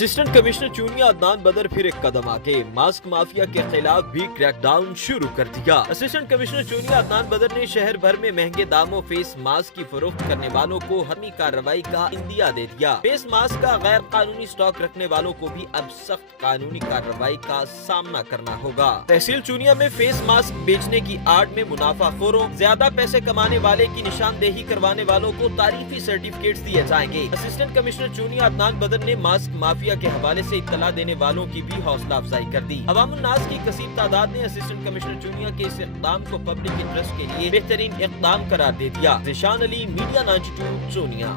Assistant commissioner چونیا Adnan بدر پھر ایک قدم آگے، ماسک مافیا کے خلاف بھی کریک ڈاؤن شروع کر دیا۔ اسسٹنٹ کمشنر چونیا عدنان بدر نے شہر بھر میں مہنگے داموں فیس ماسک کی فروخت کرنے والوں کو حتمی کارروائی کا عندیہ دے دیا۔ فیس ماسک کا غیر قانونی سٹاک رکھنے والوں کو بھی اب سخت قانونی کارروائی کا سامنا کرنا ہوگا۔ تحصیل چونیا میں فیس ماسک بیچنے کی آڑ میں منافع خوروں، زیادہ پیسے کمانے والے کی نشاندہی کروانے والوں کو تعریفی سرٹیفکیٹس دیے جائیں گے۔ اسسٹنٹ کمشنر چونیا عدنان بدر نے ماسک مافیا کے حوالے سے اطلاع دینے والوں کی بھی حوصلہ افزائی کر دی۔ عوام الناس کی کثیر تعداد نے اسسٹنٹ کمشنر چونیا کے اس اقدام کو پبلک انٹرسٹ کے لیے بہترین اقدام قرار دے دیا۔ ذیشان علی، میڈیا 92 چونیا۔